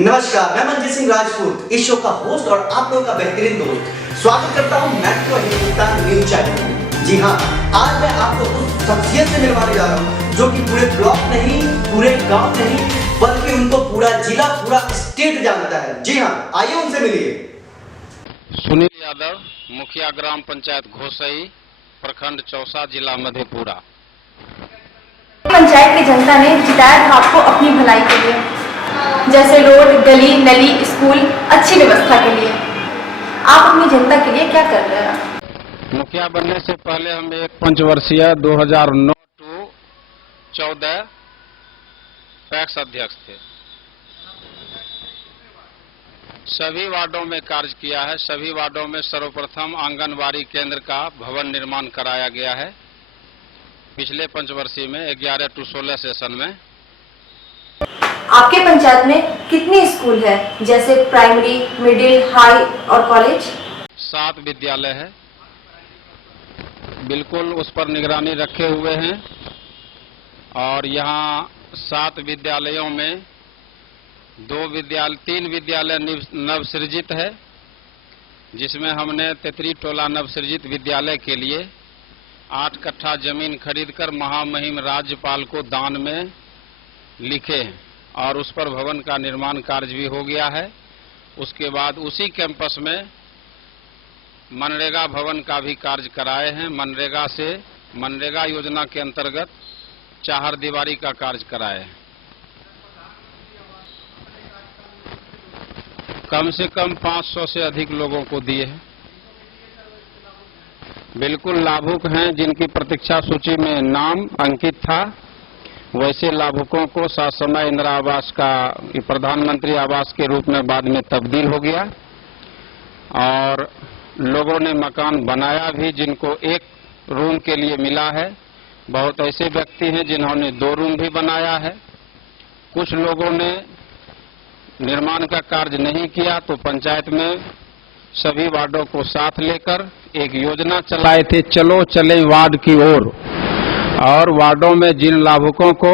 नमस्कार, मैं मनजीत सिंह राजपूत, इस शो का होस्ट और आप लोगों का बेहतरीन दोस्त। स्वागत करता हूं मेट्रो हिंदुस्तान न्यूज चैनल में। जी हाँ, आज मैं आपको उस शख्सियत से मिलवाने जा रहा हूं जो कि पूरे ब्लॉक नहीं, पूरे गांव नहीं, बल्कि उनको पूरा जिला, पूरा स्टेट जानता है। जी हाँ, आइए उनसे मिलिए। सुनील यादव, मुखिया ग्राम पंचायत घोसई, प्रखंड चौसा, जिला मधेपुरा। पंचायत की जनता ने जिताया था आपको अपनी भलाई के लिए, जैसे रोड, गली, नली, स्कूल, अच्छी व्यवस्था के लिए। आप अपनी जनता के लिए क्या कर रहे हैं? मुखिया बनने से पहले हम एक पंचवर्षीय 2009 टू 14 पैक्स अध्यक्ष थे। सभी वार्डों में कार्य किया है। सभी वार्डों में सर्वप्रथम आंगनबाड़ी केंद्र का भवन निर्माण कराया गया है पिछले पंचवर्षीय में 11 टू 16 सेशन में। आपके पंचायत में कितनी स्कूल है, जैसे प्राइमरी, मिडिल, हाई और कॉलेज? 7 विद्यालय है। बिल्कुल उस पर निगरानी रखे हुए हैं और यहाँ 7 विद्यालयों में 3 विद्यालय नवसृजित है, जिसमें हमने तेतरी टोला नवसृजित विद्यालय के लिए 8 कट्ठा जमीन खरीदकर महामहिम राज्यपाल को दान में लिखे हैं और उस पर भवन का निर्माण कार्य भी हो गया है। उसके बाद उसी कैंपस में मनरेगा भवन का भी कार्य कराए हैं। मनरेगा योजना के अंतर्गत चार दीवारी का कार्य कराए हैं। कम से कम 500 से अधिक लोगों को दिए हैं। बिल्कुल लाभुक हैं जिनकी प्रतीक्षा सूची में नाम अंकित था, वैसे लाभुकों को सात समय इंदिरा आवास का प्रधानमंत्री आवास के रूप में बाद में तब्दील हो गया और लोगों ने मकान बनाया भी, जिनको 1 रूम के लिए मिला है। बहुत ऐसे व्यक्ति हैं जिन्होंने 2 रूम भी बनाया है। कुछ लोगों ने निर्माण का कार्य नहीं किया तो पंचायत में सभी वार्डों को साथ लेकर एक योजना चलाए थे, चलो चले वार्ड की ओर। और वार्डों में जिन लाभुकों को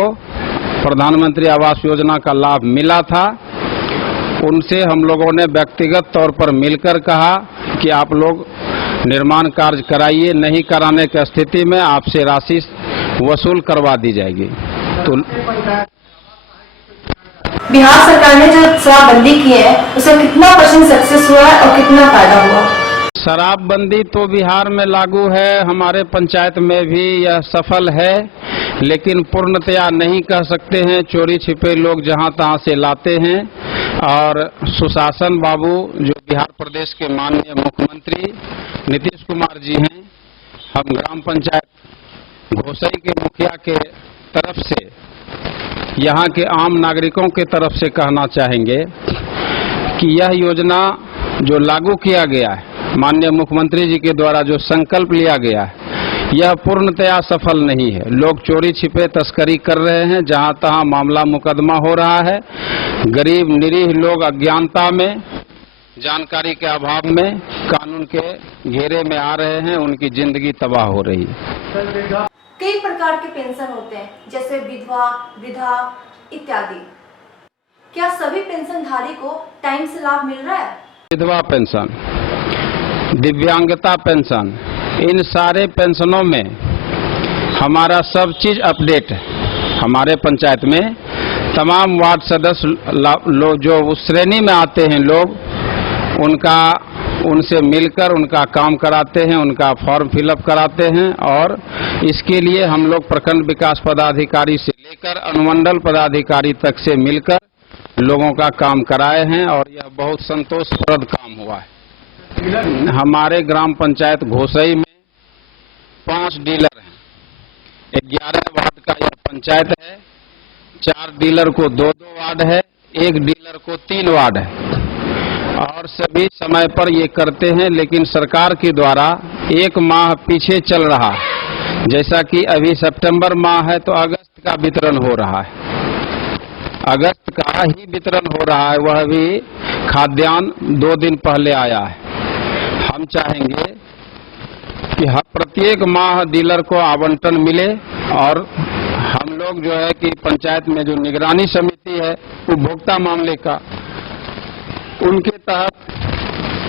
प्रधानमंत्री आवास योजना का लाभ मिला था, उनसे हम लोगों ने व्यक्तिगत तौर पर मिलकर कहा कि आप लोग निर्माण कार्य कराइए, नहीं कराने की स्थिति में आपसे राशि वसूल करवा दी जाएगी। तो बिहार सरकार ने जो शराबबंदी की है, उसे कितना % सक्सेस हुआ है और कितना फायदा हुआ? शराबबंदी तो बिहार में लागू है, हमारे पंचायत में भी यह सफल है, लेकिन पूर्णतया नहीं कह सकते हैं। चोरी छिपे लोग जहां तहां से लाते हैं और सुशासन बाबू जो बिहार प्रदेश के माननीय मुख्यमंत्री नीतीश कुमार जी हैं, हम ग्राम पंचायत घोसई के मुखिया के तरफ से यहाँ के आम नागरिकों के तरफ से कहना चाहेंगे कि यह योजना जो लागू किया गया है, माननीय मुख्यमंत्री जी के द्वारा जो संकल्प लिया गया है, यह पूर्णतया सफल नहीं है। लोग चोरी छिपे तस्करी कर रहे हैं, जहां तहां मामला मुकदमा हो रहा है। गरीब निरीह लोग अज्ञानता में, जानकारी के अभाव में कानून के घेरे में आ रहे हैं, उनकी जिंदगी तबाह हो रही है। कई प्रकार के पेंशन होते हैं, जैसे विधवा, वृद्धा इत्यादि। क्या सभी पेंशनधारी को टाइम से लाभ मिल रहा है? विधवा पेंशन, दिव्यांगता पेंशन, इन सारे पेंशनों में हमारा सब चीज अपडेट है। हमारे पंचायत में तमाम वार्ड सदस्य लोग जो उस श्रेणी में आते हैं, लोग उनसे मिलकर उनका काम कराते हैं, उनका फॉर्म फिलअप कराते हैं और इसके लिए हम लोग प्रखंड विकास पदाधिकारी से लेकर अनुमंडल पदाधिकारी तक से मिलकर लोगों का काम कराए हैं और यह बहुत संतोषप्रद काम हुआ है। हमारे ग्राम पंचायत घोसई में 5 डीलर हैं। 11 वार्ड का यह पंचायत है। 4 डीलर को 2-2 वार्ड है, 1 डीलर को 3 वार्ड है और सभी समय पर ये करते हैं। लेकिन सरकार के द्वारा 1 माह पीछे चल रहा है, जैसा कि अभी सितंबर माह है तो अगस्त का वितरण हो रहा है। अगस्त का ही वितरण हो रहा है, वह भी खाद्यान्न 2 दिन पहले आया है। हम चाहेंगे कि प्रत्येक माह डीलर को आवंटन मिले और हम लोग जो है कि पंचायत में जो निगरानी समिति है उपभोक्ता मामले का, उनके तहत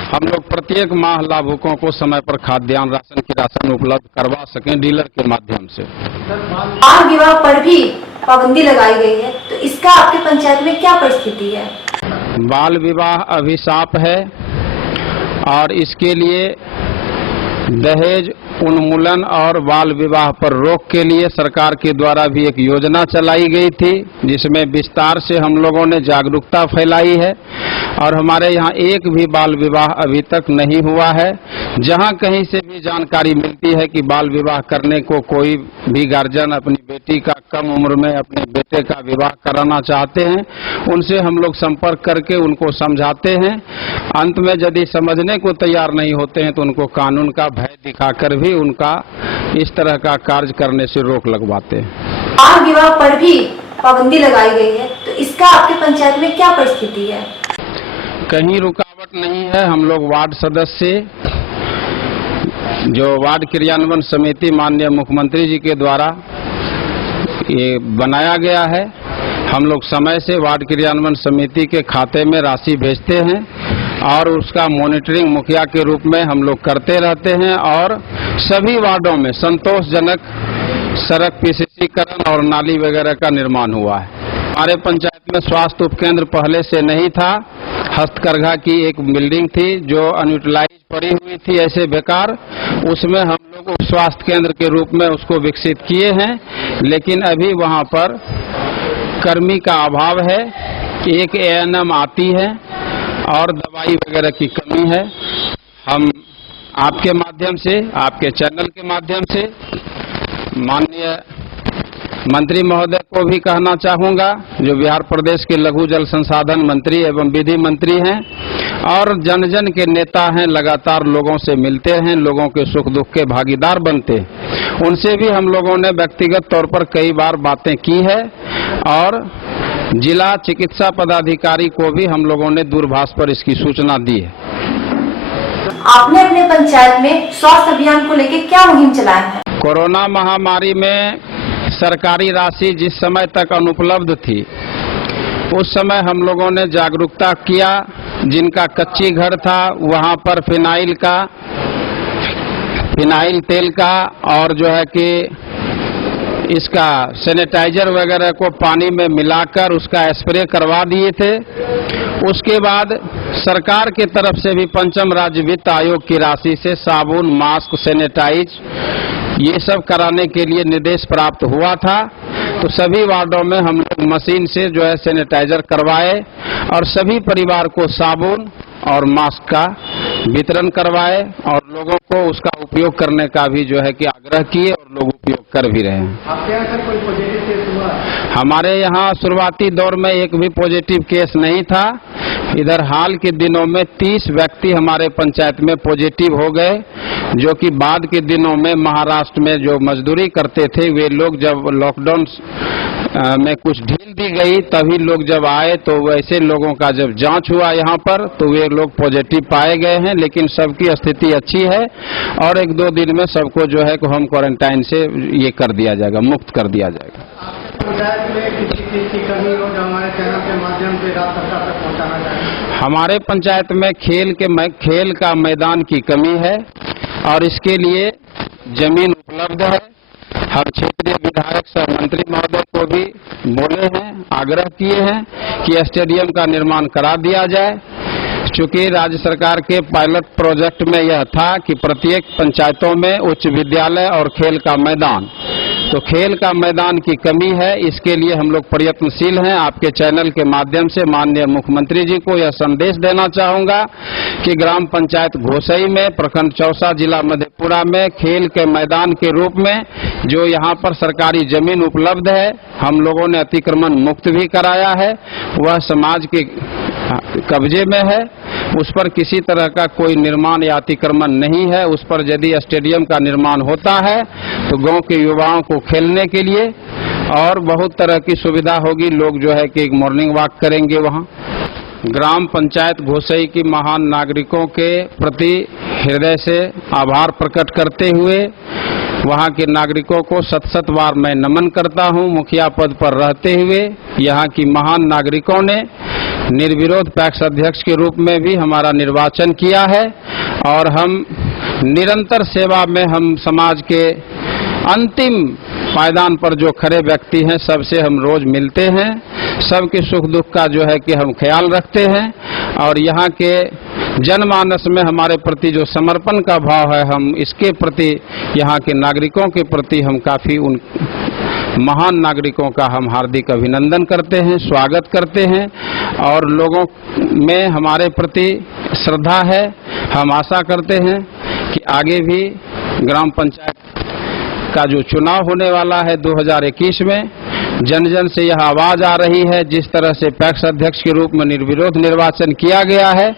हम लोग प्रत्येक माह लाभुकों को समय पर खाद्यान्न राशन की राशन उपलब्ध करवा सकें डीलर के माध्यम से। बाल विवाह पर भी पाबंदी लगाई गई है, तो इसका आपके पंचायत में क्या परिस्थिति है? बाल विवाह अभिशाप है और इसके लिए दहेज उन्मूलन और बाल विवाह पर रोक के लिए सरकार के द्वारा भी एक योजना चलाई गई थी, जिसमें विस्तार से हम लोगों ने जागरूकता फैलाई है और हमारे यहाँ एक भी बाल विवाह अभी तक नहीं हुआ है। जहाँ कहीं से भी जानकारी मिलती है कि बाल विवाह करने को कोई भी गार्जियन अपनी बेटी का कम उम्र में अपने बेटे का विवाह कराना चाहते हैं, उनसे हम लोग संपर्क करके उनको समझाते हैं। अंत में यदि समझने को तैयार नहीं होते हैं तो उनको कानून का भय दिखाकर भी उनका इस तरह का कार्य करने से रोक लगवाते हैं। बाल विवाह पर भी पाबंदी लगाई गई है, तो इसका आपके पंचायत में क्या परिस्थिति है? कहीं रुकावट नहीं है। हम लोग वार्ड सदस्य जो वार्ड क्रियान्वयन समिति माननीय मुख्यमंत्री जी के द्वारा ये बनाया गया है, हम लोग समय से वार्ड क्रियान्वयन समिति के खाते में राशि भेजते हैं और उसका मॉनिटरिंग मुखिया के रूप में हम लोग करते रहते हैं और सभी वार्डों में संतोषजनक सड़क पीसीसीकरण और नाली वगैरह का निर्माण हुआ है। हमारे पंचायत में स्वास्थ्य उपकेंद्र पहले से नहीं था। हस्तकरघा की एक बिल्डिंग थी जो अनयूटिलाइज पड़ी हुई थी ऐसे बेकार, उसमें हम लोग उप स्वास्थ्य केंद्र के रूप में उसको विकसित किए हैं, लेकिन अभी वहां पर कर्मी का अभाव है। एक एएनएम आती है और दवाई वगैरह की कमी है। हम आपके माध्यम से, आपके चैनल के माध्यम से माननीय मंत्री महोदय को भी कहना चाहूंगा, जो बिहार प्रदेश के लघु जल संसाधन मंत्री एवं विधि मंत्री हैं और जन जन के नेता हैं, लगातार लोगों से मिलते हैं, लोगों के सुख दुख के भागीदार बनते हैं। उनसे भी हम लोगों ने व्यक्तिगत तौर पर कई बार बातें की है और जिला चिकित्सा पदाधिकारी को भी हम लोगों ने दूरभाष पर इसकी सूचना दी है। आपने अपने पंचायत में स्वास्थ्य अभियान को लेकर क्या मुहिम चलाया है? कोरोना महामारी में सरकारी राशि जिस समय तक अनुपलब्ध थी, उस समय हम लोगों ने जागरूकता किया। जिनका कच्ची घर था वहां पर फिनाइल तेल का और जो है कि इसका सैनिटाइजर वगैरह को पानी में मिलाकर उसका स्प्रे करवा दिए थे। उसके बाद सरकार के तरफ से भी पंचम राज्य वित्त आयोग की राशि से साबुन, मास्क, सैनिटाइज ये सब कराने के लिए निर्देश प्राप्त हुआ था। तो सभी वार्डों में हम लोग मशीन से जो है सैनिटाइजर करवाए और सभी परिवार को साबुन और मास्क का वितरण करवाए और लोगों को उसका उपयोग करने का भी जो है कि आग्रह किए और लोग उपयोग कर भी रहे हैं। आपके यहाँ सर कोई पॉजिटिव केस हुआ? हमारे यहाँ शुरुआती दौर में एक भी पॉजिटिव केस नहीं था। इधर हाल के दिनों में 30 व्यक्ति हमारे पंचायत में पॉजिटिव हो गए, जो कि बाद के दिनों में महाराष्ट्र में जो मजदूरी करते थे वे लोग जब लॉकडाउन में कुछ ढील दी गई तभी लोग जब आए तो वैसे लोगों का जब जांच हुआ यहाँ पर तो वे लोग पॉजिटिव पाए गए हैं, लेकिन सबकी स्थिति अच्छी है और 1-2 दिन में सबको जो है होम क्वारंटाइन से ये कर दिया जाएगा, मुक्त कर दिया जाएगा। पंचायत में किसी चीज की कमी हो जो हमारे चैनल के माध्यम से राज्य सरकार तक पहुँचाना चाहिए? हमारे पंचायत में खेल का मैदान की कमी है और इसके लिए जमीन उपलब्ध है। हम क्षेत्रीय विधायक सह मंत्री महोदय को भी बोले हैं, आग्रह किए हैं कि स्टेडियम का निर्माण करा दिया जाए। चूंकि राज्य सरकार के पायलट प्रोजेक्ट में यह था कि प्रत्येक पंचायतों में उच्च विद्यालय और खेल का मैदान, तो खेल का मैदान की कमी है। इसके लिए हम लोग प्रयत्नशील हैं। आपके चैनल के माध्यम से माननीय मुख्यमंत्री जी को यह संदेश देना चाहूंगा कि ग्राम पंचायत घोसई में, प्रखंड चौसा, जिला मधेपुरा में खेल के मैदान के रूप में जो यहाँ पर सरकारी जमीन उपलब्ध है, हम लोगों ने अतिक्रमण मुक्त भी कराया है, वह समाज के कब्जे में है। उस पर किसी तरह का कोई निर्माण या अतिक्रमण नहीं है। उस पर यदि स्टेडियम का निर्माण होता है तो गांव के युवाओं को खेलने के लिए और बहुत तरह की सुविधा होगी। लोग जो है कि मॉर्निंग वॉक करेंगे वहां। ग्राम पंचायत घोसई की महान नागरिकों के प्रति हृदय से आभार प्रकट करते हुए वहां के नागरिकों को शत बार मैं नमन करता हूं। मुखिया पद पर रहते हुए यहाँ की महान नागरिकों ने निर्विरोध पैक्स अध्यक्ष के रूप में भी हमारा निर्वाचन किया है और हम निरंतर सेवा में हम समाज के अंतिम पायदान पर जो खड़े व्यक्ति हैं सबसे हम रोज मिलते हैं, सबके सुख दुख का जो है कि हम ख्याल रखते हैं और यहाँ के जनमानस में हमारे प्रति जो समर्पण का भाव है हम इसके प्रति यहाँ के नागरिकों के प्रति हम काफी उन महान नागरिकों का हम हार्दिक अभिनंदन करते हैं, स्वागत करते हैं और लोगों में हमारे प्रति श्रद्धा है। हम आशा करते हैं कि आगे भी ग्राम पंचायत का जो चुनाव होने वाला है 2021 में जन जन से यह आवाज आ रही है, जिस तरह से पैक्स अध्यक्ष के रूप में निर्विरोध निर्वाचन किया गया है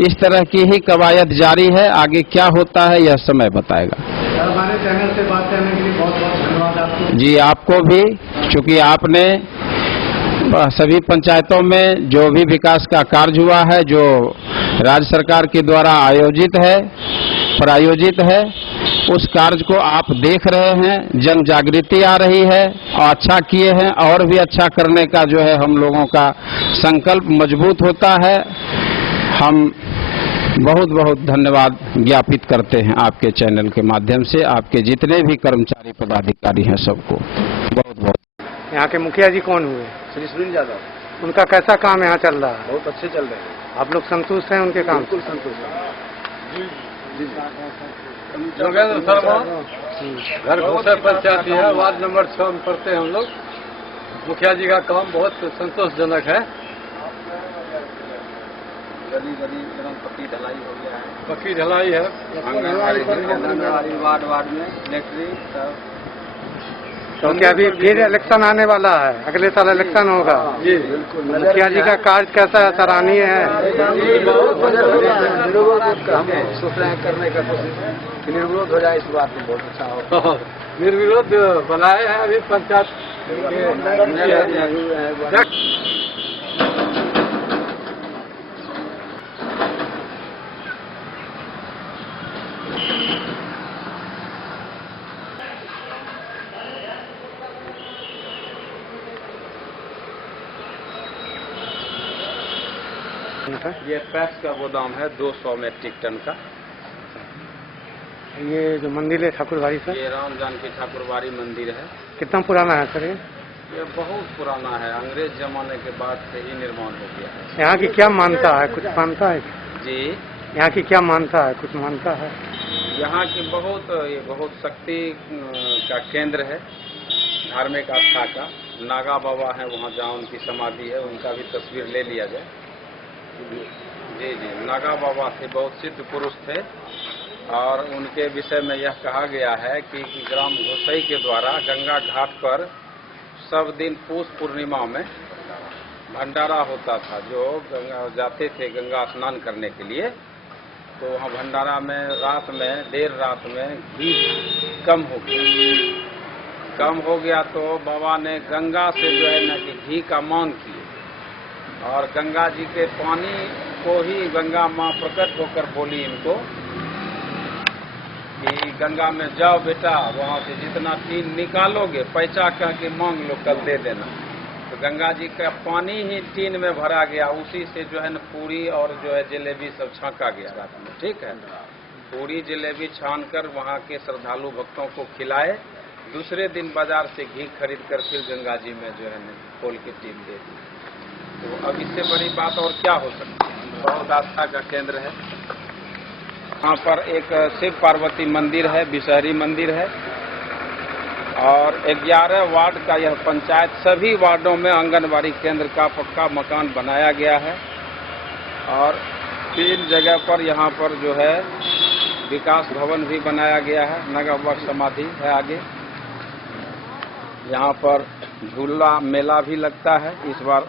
इस तरह की ही कवायद जारी है। आगे क्या होता है यह समय बताएगा। हमारे चैनल से बात करने के लिए बहुत बहुत धन्यवाद आपको। जी आपको भी, चूंकि आपने सभी पंचायतों में जो भी विकास का कार्य हुआ है जो राज्य सरकार के द्वारा आयोजित है प्रायोजित है उस कार्य को आप देख रहे हैं, जन जागृति आ रही है और अच्छा किए हैं और भी अच्छा करने का जो है हम लोगों का संकल्प मजबूत होता है। हम बहुत बहुत धन्यवाद ज्ञापित करते हैं आपके चैनल के माध्यम से, आपके जितने भी कर्मचारी पदाधिकारी हैं सबको बहुत बहुत। यहाँ के मुखिया जी कौन हुए? श्री सुनील यादव। उनका कैसा काम यहाँ चल रहा है? बहुत अच्छे चल रहे हैं। आप लोग संतुष्ट हैं उनके काम? बिल्कुल संतुष्ट हैं। जोगेंद्र शर्मा, घर घोषा पंचायत है, वार्ड नंबर 6 में पढ़ते हैं हम लोग। मुखिया जी का काम बहुत संतोषजनक है। गली गली एकदम पक्की ढलाई हो गया है। पक्की ढलाई है, आंगनबाड़ी वार्ड में इलेक्ट्रिक सब। तो क्या अभी फिर इलेक्शन आने वाला है? अगले साल इलेक्शन होगा जी। मुखिया जी का कार्य कैसा है? सराहनीय है। हम सोच रहे हैं करने का कोशिश निर्विरोध हो जाए, इस बात में बहुत अच्छा हो। निर्विरोध बनाए हैं अभी पंचायत ये पैक्स का गोदाम है 200 मेट्रिक टन का। ये जो मंदिर है ठाकुरबाड़ी सर, ये राम जानकी ठाकुरबाड़ी मंदिर है। कितना पुराना है सर? ये बहुत पुराना है, अंग्रेज जमाने के बाद से ही निर्माण हो गया है। यहाँ की क्या मान्यता है? कुछ मानता है जी, यहाँ की क्या मान्यता है? कुछ मानता है? यहाँ की ये बहुत शक्ति का केंद्र है, धार्मिक आस्था का। नागा बाबा है वहाँ जहाँ उनकी समाधि है, उनका भी तस्वीर ले लिया जाए। जी जी, नागा बाबा थे, बहुत सिद्ध पुरुष थे और उनके विषय में यह कहा गया है कि ग्राम घोसई के द्वारा गंगा घाट पर सब दिन पूष पूर्णिमा में भंडारा होता था। जो गंगा जाते थे गंगा स्नान करने के लिए, तो वहाँ भंडारा में देर रात में घी कम हो गया तो बाबा ने गंगा से जो है ना कि घी का मांग की और गंगा जी के पानी को ही गंगा माँ प्रकट होकर बोली इनको कि गंगा में जाओ बेटा, वहाँ से जितना टीन निकालोगे पैसा कह के मांग लो, कल दे देना। तो गंगा जी का पानी ही टीन में भरा गया, उसी से जो है न पूरी और जो है जलेबी सब छांका गया रात में। ठीक है, पूरी जलेबी छानकर वहाँ के श्रद्धालु भक्तों को खिलाए। दूसरे दिन बाजार से घी खरीद कर फिर गंगा जी में जो है न खोल के टीन दे दी। तो अब इससे बड़ी बात और क्या हो सकती है? बहुत आस्था का केंद्र है। यहाँ पर एक शिव पार्वती मंदिर है, विषहरी मंदिर है और 11 वार्ड का यह पंचायत, सभी वार्डों में आंगनबाड़ी केंद्र का पक्का मकान बनाया गया है और 3 जगह पर यहाँ पर जो है विकास भवन भी बनाया गया है। नागा समाधि है आगे। यहाँ पर झूला मेला भी लगता है। इस बार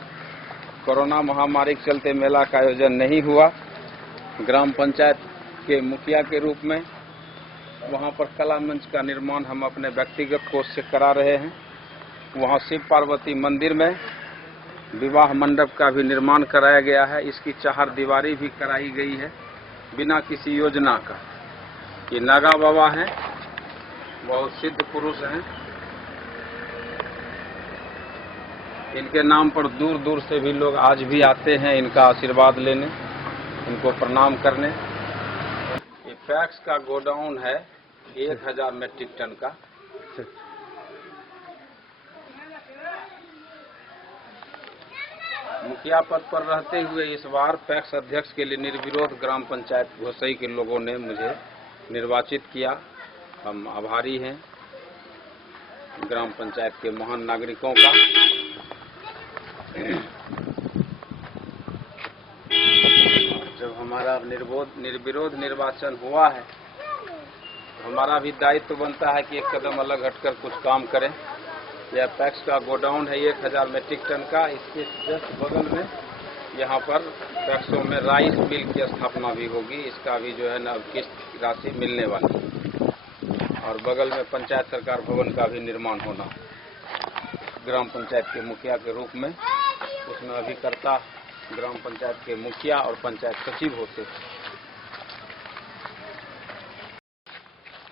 कोरोना महामारी के चलते मेला का आयोजन नहीं हुआ। ग्राम पंचायत के मुखिया के रूप में वहाँ पर कला मंच का निर्माण हम अपने व्यक्तिगत कोष से करा रहे हैं। वहाँ शिव पार्वती मंदिर में विवाह मंडप का भी निर्माण कराया गया है। इसकी 4 दीवारी भी कराई गई है बिना किसी योजना का। ये नागा बाबा हैं, बहुत सिद्ध पुरुष हैं। इनके नाम पर दूर दूर से भी लोग आज भी आते हैं इनका आशीर्वाद लेने, इनको प्रणाम करने। ये पैक्स का गोडाउन है 1000 मेट्रिक टन का। मुखिया पद पर रहते हुए इस बार पैक्स अध्यक्ष के लिए निर्विरोध ग्राम पंचायत घोसई के लोगों ने मुझे निर्वाचित किया। हम आभारी हैं ग्राम पंचायत के महान नागरिकों का। जब हमारा निर्विरोध निर्वाचन हुआ है, हमारा भी दायित्व बनता है कि एक कदम अलग हटकर कुछ काम करें। यह पैक्स का गोडाउन है 1000 मेट्रिक टन का। इसके जस्ट बगल में यहाँ पर पैक्सों में राइस मिल की स्थापना भी होगी। इसका भी जो है ना किस्त राशि मिलने वाली है। और बगल में पंचायत सरकार भवन का भी निर्माण होना ग्राम पंचायत के मुखिया के रूप में। उसमें अभिकर्ता ग्राम पंचायत के मुखिया और पंचायत सचिव होते हैं।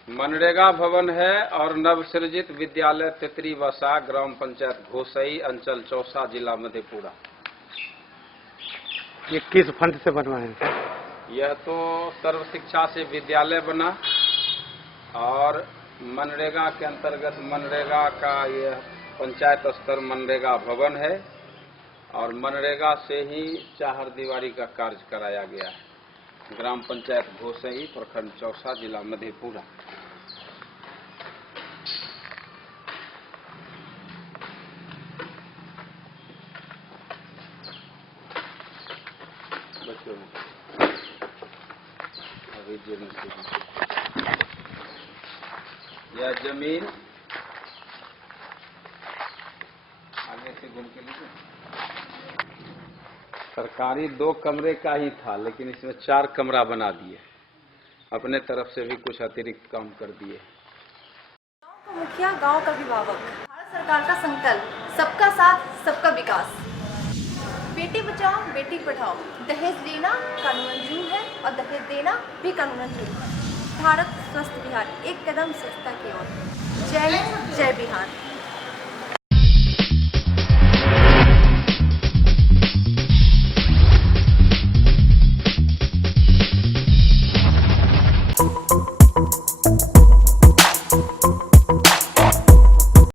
मनरेगा भवन है और नवसृजित विद्यालय तितरी वसा ग्राम पंचायत घोसई अंचल चौसा जिला मधेपुरा। ये किस फंड से बनवाए हैं? यह तो सर्व शिक्षा से विद्यालय बना और मनरेगा के अंतर्गत मनरेगा का यह पंचायत स्तर मनरेगा भवन है और मनरेगा से ही चार दीवारी का कार्य कराया गया है। ग्राम पंचायत घोसई प्रखंड चौसा जिला मधेपुरा। बच्चों अभी यह जमीन आगे से घूम के लीजिए। सरकारी 2 कमरे का ही था, लेकिन इसमें 4 कमरा बना दिए। अपने तरफ से भी कुछ अतिरिक्त काम कर दिए। गांव का मुखिया, गांव का अभिभावक। भारत सरकार का संकल्प सबका साथ सबका विकास। बेटी बचाओ बेटी पढ़ाओ। दहेज लेना कानून मंजूर है और दहेज देना भी कानून मंजूर है। भारत स्वस्थ बिहार, एक कदम स्वच्छता की ओर। जय हिंद, जय बिहार।